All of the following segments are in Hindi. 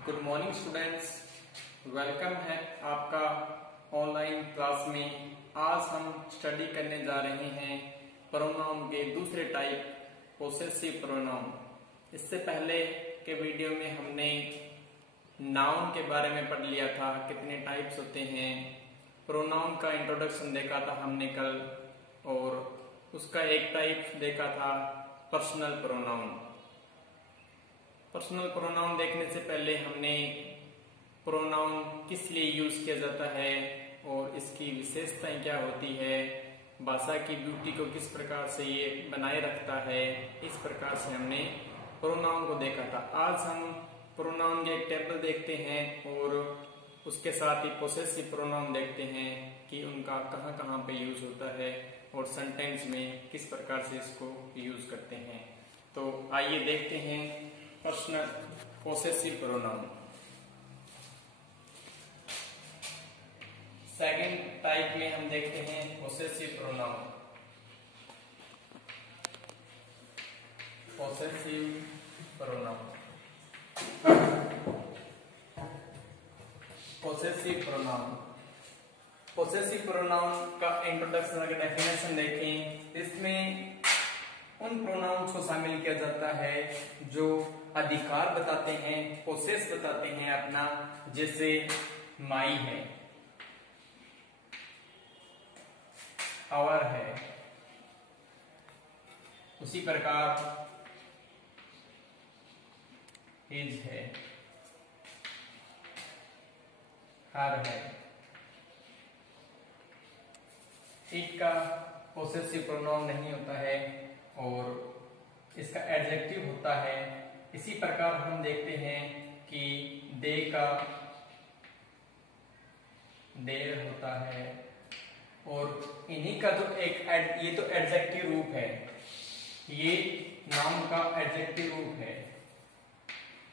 गुड मॉर्निंग स्टूडेंट्स, वेलकम है आपका ऑनलाइन क्लास में। आज हम स्टडी करने जा रहे हैं प्रोनाउन के दूसरे टाइप पोसेसिव प्रोनाउन। इससे पहले के वीडियो में हमने नाउन के बारे में पढ़ लिया था, कितने टाइप्स होते हैं। प्रोनाउन का इंट्रोडक्शन देखा था हमने कल, और उसका एक टाइप देखा था पर्सनल प्रोनाउन। पर्सनल प्रोनाउन देखने से पहले हमने प्रोनाउन किस लिए यूज किया जाता है और इसकी विशेषताएं क्या होती है, भाषा की ब्यूटी को किस प्रकार से ये बनाए रखता है, इस प्रकार से हमने प्रोनाउन को देखा था। आज हम प्रोनाउन के एक टेबल देखते हैं और उसके साथ ही पोसेसिव प्रोनाउन देखते हैं कि उनका कहाँ कहाँ पे यूज होता है और सेंटेंस में किस प्रकार से इसको यूज करते हैं। तो आइए देखते हैं personal possessive pronoun. Second type में हम देखते हैं possessive pronoun. Possessive pronoun, possessive pronoun, possessive pronoun का इंट्रोडक्शन अगर डेफिनेशन देखें, इसमें उन प्रोनाउंस को शामिल किया जाता है जो अधिकार बताते हैं, पोसेस बताते हैं अपना, जैसे माई है, आवर है, उसी प्रकार हिज है, हर है। इट का पोसेसिव प्रोनाउन नहीं होता है और इसका एडजेक्टिव होता है। इसी प्रकार हम देखते हैं कि दे का देर होता है, और इन्हीं का जो ये तो एडजेक्टिव रूप है, ये नाउन का एडजेक्टिव रूप है।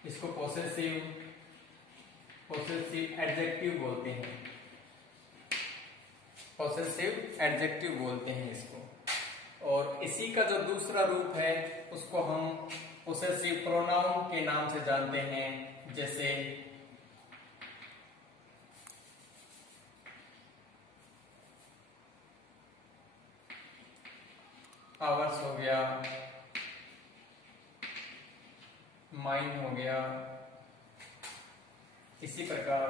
इसको पोसेसिव एडजेक्टिव बोलते हैं, पोसेसिव एडजेक्टिव बोलते हैं इसको। और इसी का जो दूसरा रूप है उसको हम पोसेसिव प्रोनाउन के नाम से जानते हैं, जैसे आवर्स हो गया, माइन हो गया। इसी प्रकार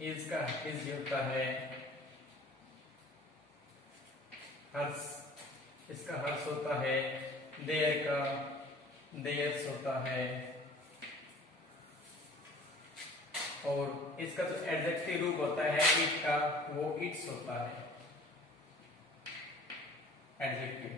हिज का हिज होता है, हर्ष, इसका हर्ष होता है, देयर का देयर्स होता है, और इसका जो एडजेक्टिव रूप होता है इट का, वो इट्स होता है एडजेक्टिव।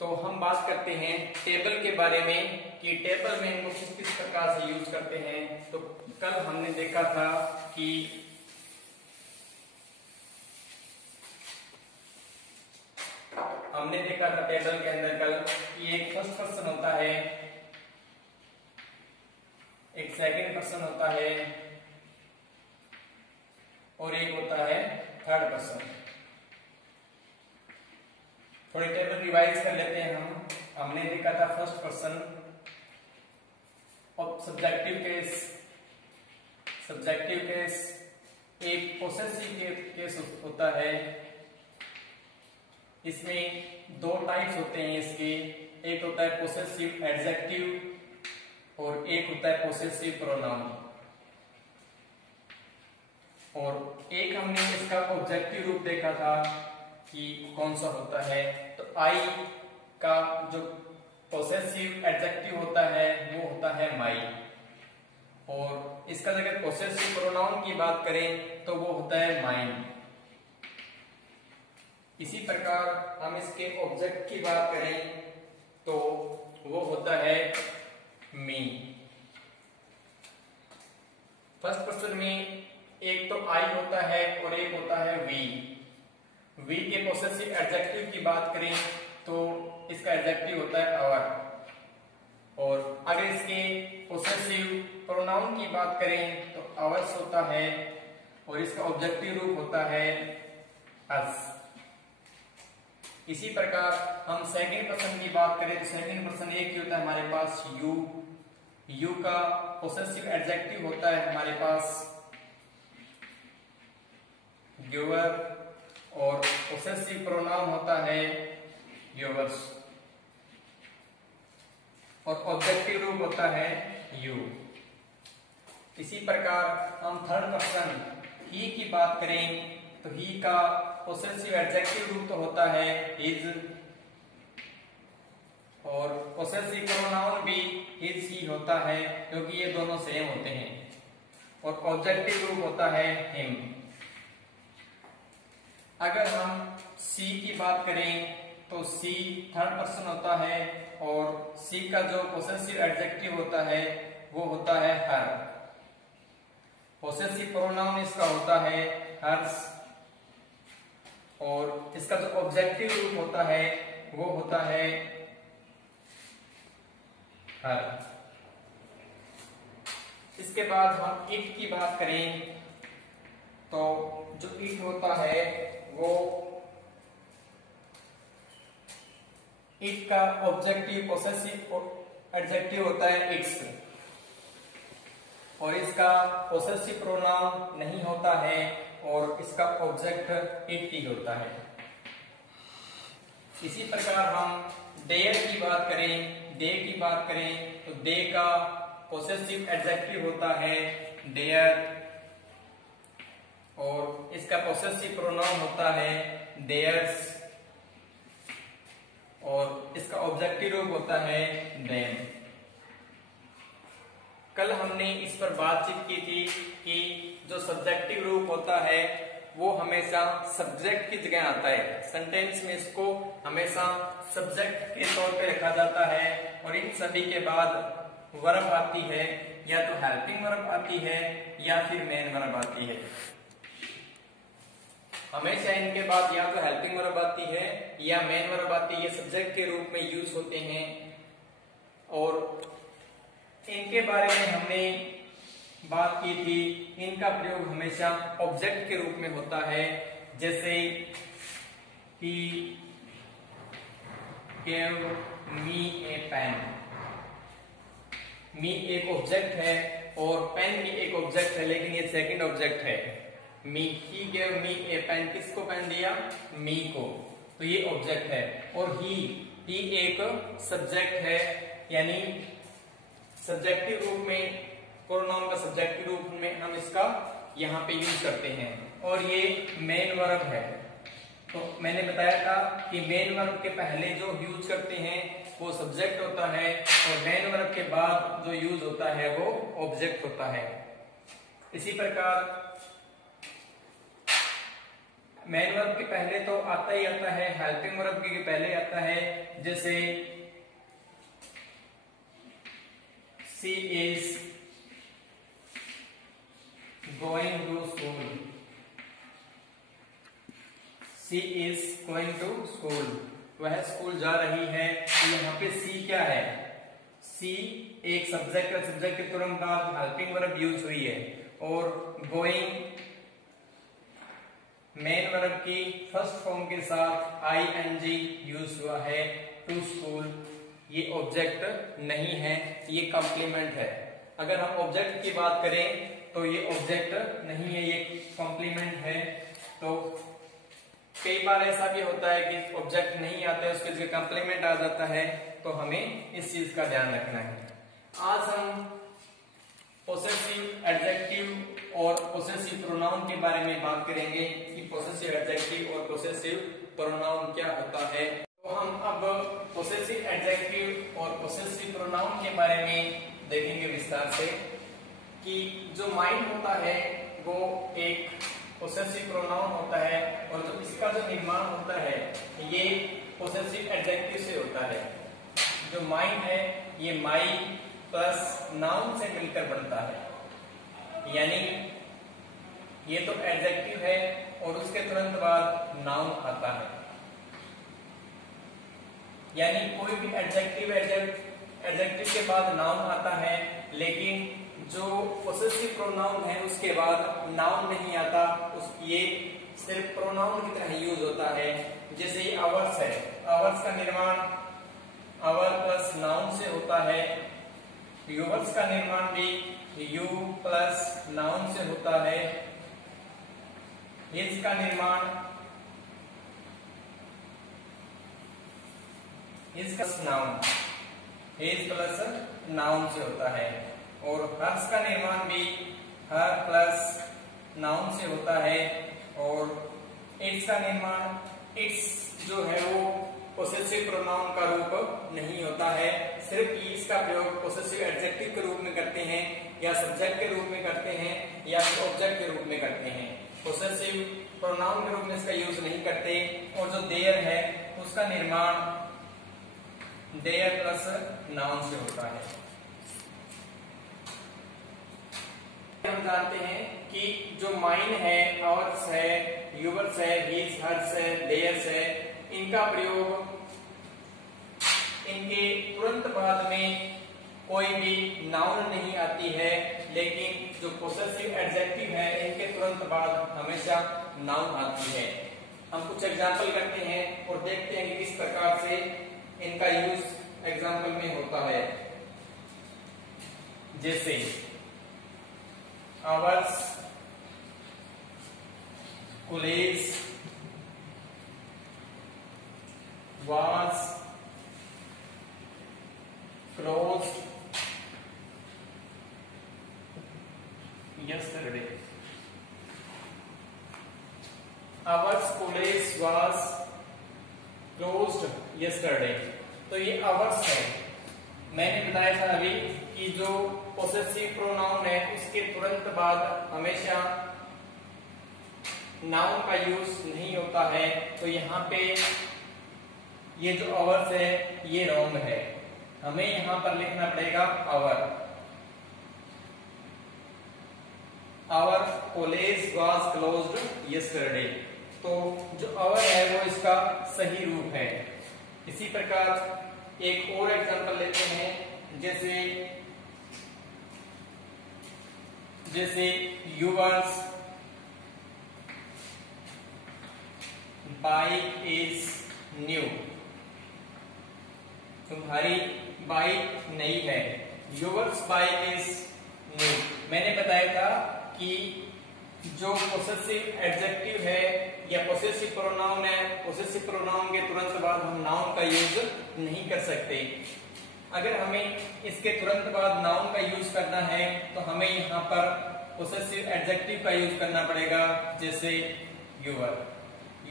तो हम बात करते हैं टेबल के बारे में कि टेबल में इनको किस किस प्रकार से यूज करते हैं। तो कल हमने देखा था कि टेबल के अंदर कल कि एक फर्स्ट पर्सन होता है, एक सेकंड पर्सन होता है और एक होता है थर्ड पर्सन। थोड़ी टेबल रिवाइज कर लेते हैं हम। हमने देखा था फर्स्ट पर्सन और सब्जेक्टिव केस, एक पोसेसिव केस होता है। इसमें दो टाइप्स होते हैं इसके, एक होता है पोसेसिव एडजेक्टिव और एक होता है पोसेसिव प्रोनाउन। और एक हमने इसका ऑब्जेक्टिव रूप देखा था कि कौन सा होता है। तो आई का जो पोसेसिव एडजेक्टिव होता है वो होता है माई, और इसका अगर पोसेसिव प्रोनाउन की बात करें तो वो होता है माइन। इसी प्रकार हम इसके ऑब्जेक्ट की बात करें तो वो होता है मी। फर्स्ट पर्सन में एक तो आई होता है और एक होता है वी। वी के पोसेसिव एडजेक्टिव की बात करें तो इसका एडजेक्टिव होता है आवर, और अगर इसके पोसेसिव प्रोनाउन की बात करें तो आवर्स होता है और इसका ऑब्जेक्टिव रूप होता है अस। इसी प्रकार हम सेकंड पर्सन की बात करें तो सेकंड पर्सन एक ही होता है हमारे पास यू। यू का पोसेसिव एडजेक्टिव होता है हमारे पास गिवर और पोसेसिव प्रोनाउन होता है योवर्स और ऑब्जेक्टिव रूप होता है यू। इसी प्रकार हम थर्ड पर्सन ही की बात करें तो ही का पोसेसिव एडजेक्टिव रूप तो होता है हिज और पोसेसिव प्रोनाउन भी हिज ही होता है क्योंकि ये दोनों सेम होते हैं और ऑब्जेक्टिव रूप होता है हिम। अगर हम सी की बात करें तो सी थर्ड पर्सन होता है और सी का जो पोसेसिव एडजेक्टिव होता है वो होता है हर। पोसेसिव प्रोनाउन इसका होता है हर्स और इसका जो ऑब्जेक्टिव रूप होता है वो होता है हर। इसके बाद हम इट की बात करें तो जो इट होता है वो इट का ऑब्जेक्टिव पोसेसिव एडजेक्टिव होता है इट्स और इसका पोसेसिव प्रोनाउन नहीं होता है और इसका ऑब्जेक्ट इट ही होता है। इसी प्रकार हम देयर की बात करें तो दे का पोसेसिव एडजेक्टिव होता है देयर और इसका पोसेसिव प्रोनाउन होता है देयर्स और इसका ऑब्जेक्टिव रूप होता है देम। कल हमने इस पर बातचीत की थी कि जो सब्जेक्टिव रूप होता है वो हमेशा सब्जेक्ट की जगह आता है। सेंटेंस में इसको हमेशा सब्जेक्ट के तौर पे रखा जाता है और इन सभी के बाद वर्ब आती है, या तो हेल्पिंग वर्ब आती है या फिर मेन वर्ब आती है। हमेशा इनके बाद या तो हेल्पिंग वर्ब आती है या मेन वर्ब आती है, सब्जेक्ट के रूप में यूज होते हैं। और इनके बारे में हमने बात की थी, इनका प्रयोग हमेशा ऑब्जेक्ट के रूप में होता है। जैसे he gave me a pen, मी एक ऑब्जेक्ट है और पेन भी एक ऑब्जेक्ट है, लेकिन ये सेकंड ऑब्जेक्ट है। Me he gave me a pen, किसको पेन दिया? मी को, तो ये ऑब्जेक्ट है। और ही एक सब्जेक्ट है, यानी सब्जेक्टिव रूप में, प्रोनाउन का सब्जेक्टिव रूप में हम इसका यहाँ पे यूज करते हैं। और ये मेन वर्ब है, तो मैंने बताया था कि मेन वर्ब के पहले जो यूज करते हैं वो सब्जेक्ट होता है और मेन वर्ब के बाद जो यूज होता है वो ऑब्जेक्ट होता है। इसी प्रकार मेन वर्ब के पहले तो आता ही आता है, हेल्पिंग वर्ब के पहले आता है। जैसे she is going to school, she is going to school, वह स्कूल जा रही है। तो यहाँ पे सी क्या है? सी एक सब्जेक्ट है, सब्जेक्ट के तुरंत बाद हेल्पिंग वर्ब यूज हुई है। और गोइंग मेन वर्ब की फर्स्ट फॉर्म के साथ ING यूज हुआ है, टू स्कूल। ये ऑब्जेक्ट नहीं है, ये कॉम्प्लीमेंट है। अगर हम ऑब्जेक्ट की बात करें तो ये ऑब्जेक्ट नहीं है, ये कॉम्प्लीमेंट है। तो कई बार ऐसा भी होता है कि ऑब्जेक्ट नहीं आता है, उसके जगह कॉम्प्लीमेंट आ जाता है, तो हमें इस चीज का ध्यान रखना है। आज हम पोसेसिव एडजेक्टिव और पोसेसिव प्रोनाउन के बारे में बात करेंगे कि पोसेसिव एडजेक्टिव और पोसेसिव प्रोनाउन क्या होता है। तो हम अब पोसेसिव एडजेक्टिव और पोसेसिव प्रोनाउन के बारे में देखेंगे विस्तार से कि जो माइंड होता है वो एक पोसेसिव प्रोनाउन होता है और जो इसका जो निर्माण होता है ये पोसेसिव एडजेक्टिव से होता है। जो माइंड है ये माई प्लस नाउन से मिलकर बनता है, यानी ये तो एडजेक्टिव है और उसके तुरंत बाद नाउन आता है। यानी कोई भी एडजेक्टिव के बाद नाउन आता है, लेकिन जो पोसेसिव प्रोनाउन है उसके बाद नाउन नहीं आता। ये सिर्फ प्रोनाउन की तरह यूज होता है। जैसे ये अवर्स है, अवर्स का निर्माण अवर प्लस नाउन से होता है। यूवर्स का निर्माण भी यू प्लस नाउन से होता है। हिज का निर्माण his plus noun, his plus noun से होता है। और हर्ष का निर्माण भी हर प्लस नाउन से होता है। और इट्स का निर्माण इट्स जो है वो पोसेसिव प्रोनाउन का रूप नहीं होता है। सिर्फ इसका प्रयोग पोसेसिव एडजेक्टिव के रूप में करते हैं, या सब्जेक्ट के रूप में करते हैं, या ऑब्जेक्ट के रूप में करते हैं। पोसेसिव प्रोनाउन के रूप में इसका यूज नहीं करते। और जो देयर है उसका निर्माण देयर प्लस नाउन से होता है। हम जानते हैं कि जो माइन है, आवर्स है, यूवर्स है, हिज, हर्स है, देयर्स है, इनका प्रयोग इनके तुरंत बाद में कोई भी नाउन नहीं आती है, लेकिन जो पोसेसिव एडजेक्टिव है इनके तुरंत बाद हमेशा नाउन आती है। हम कुछ एग्जांपल करते हैं और देखते हैं कि किस प्रकार से इनका यूज एग्जांपल में होता है। जैसे hours, college, was closed yesterday. Our college was closed yesterday. तो ये आवर्स है। मैंने बताया था अभी कि जो पोसेसिव प्रोनाउन है उसके तुरंत बाद हमेशा नाउन का यूज नहीं होता है। तो यहाँ पे ये जो आवर्स है ये रॉन्ग है, हमें यहां पर लिखना पड़ेगा our. Our college was closed yesterday. तो जो आवर है वो इसका सही रूप है। इसी प्रकार एक और एग्जांपल लेते हैं। जैसे यूवर्स बाइक इज न्यू। तुम्हारी बाइक नई है। Yours bike is new. मैंने बताया था कि जो पोसेसिव एडजेक्टिव है या पोसेसिव प्रोनाउन है, पोसेसिव प्रोनाउन के तुरंत बाद हम नाउन का यूज नहीं कर सकते। अगर हमें इसके तुरंत बाद नाउन का यूज करना है तो हमें यहाँ पर पोसेसिव एडजेक्टिव का यूज करना पड़ेगा। जैसे यूवर,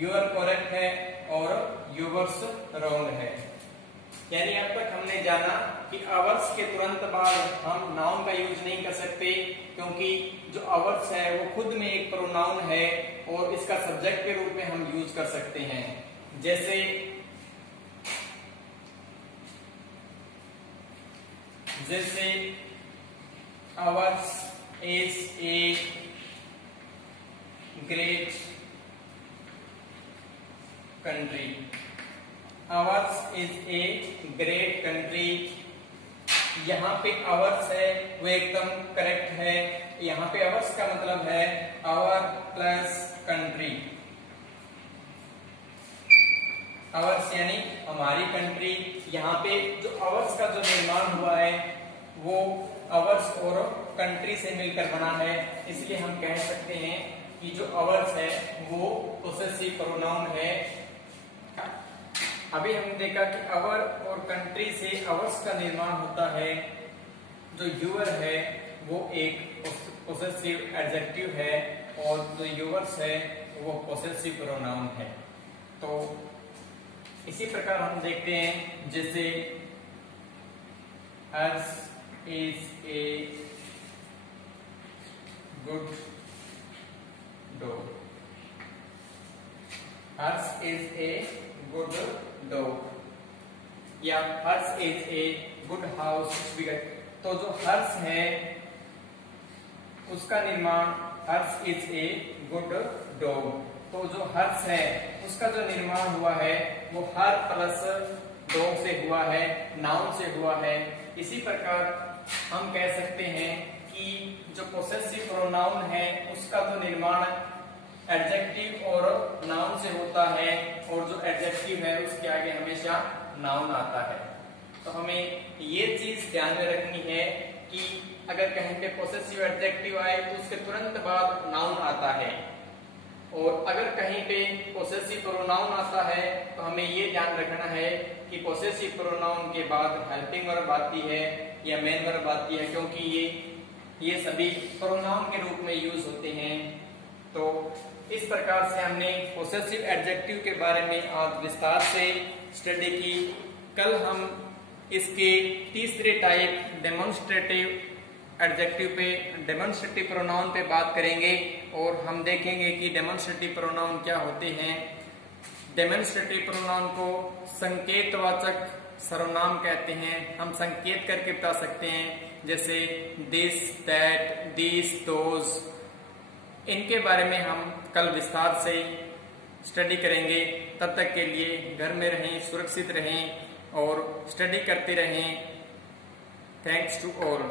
यूवर करेक्ट है और यूवर्स रॉन्ग है। यानी अब तक हमने जाना कि आवर्स के तुरंत बाद हम नाउन का यूज नहीं कर सकते, क्योंकि जो आवर्स है वो खुद में एक प्रोनाउन है और इसका सब्जेक्ट के रूप में हम यूज कर सकते हैं। जैसे hours is a great country. Hours is a great country. यहाँ पे आवर्स है वो एकदम करेक्ट है। यहाँ पे आवर्स का मतलब है आवर प्लस कंट्री। आवर्स यानी हमारी कंट्री। यहाँ पे जो आवर्स का जो निर्माण हुआ है वो आवर्स और कंट्री से मिलकर बना है, इसलिए हम कह सकते हैं कि जो आवर्स है वो पोसेसिव प्रोनाउन है। अभी हमने देखा कि आवर और कंट्री से आवर्स का निर्माण होता है। जो यूवर है वो एक पोसेसिव एडजेक्टिव है और जो यूवर्स है वो पोसेसिव प्रोनाउन है। तो इसी प्रकार हम देखते हैं, जैसे Harsh is a good dog. Harsh is a good dog या Harsh is a good house. तो जो हर्ष है उसका निर्माण Harsh is a good dog. तो जो हर्ष है उसका जो निर्माण हुआ है वो हर प्लस डॉग से हुआ है, नाउन से हुआ है। इसी प्रकार हम कह सकते हैं कि जो पोसेसिव प्रोनाउन है उसका जो निर्माण एडजेक्टिव और नाउन से होता है, और जो एडजेक्टिव है उसके आगे हमेशा नाउन आता है। तो हमें ये चीज ध्यान में रखनी है कि अगर कहीं पे पोसेसिव एडजेक्टिव आए तो उसके तुरंत बाद नाउन आता है, और अगर कहीं पे पोसेसिव प्रोनाउन आता है तो हमें ये ध्यान रखना है कि पोसेसिव प्रोनाउन के बाद हेल्पिंग वर्ब आती है या मेन वर्ब आती है, क्योंकि ये सभी प्रोनाउन के रूप में यूज होते हैं। तो इस प्रकार से हमने पोसेसिव एडजेक्टिव के बारे में आज विस्तार से स्टडी की। कल हम इसके तीसरे टाइप डेमोन्स्ट्रेटिव एडजेक्टिव पे, डेमोन्स्ट्रेटिव प्रोनाउन पे बात करेंगे, और हम देखेंगे कि डेमोन्स्ट्रेटिव प्रोनाउन क्या होते हैं। डेमोन्स्ट्रेटिव प्रोनाउन को संकेतवाचक सर्वनाम कहते हैं। हम संकेत करके बता सकते हैं, जैसे दिस, दैट, दिस, दोज। इनके बारे में हम कल विस्तार से स्टडी करेंगे। तब तक के लिए घर में रहें, सुरक्षित रहें और स्टडी करते रहें। Thanks to all.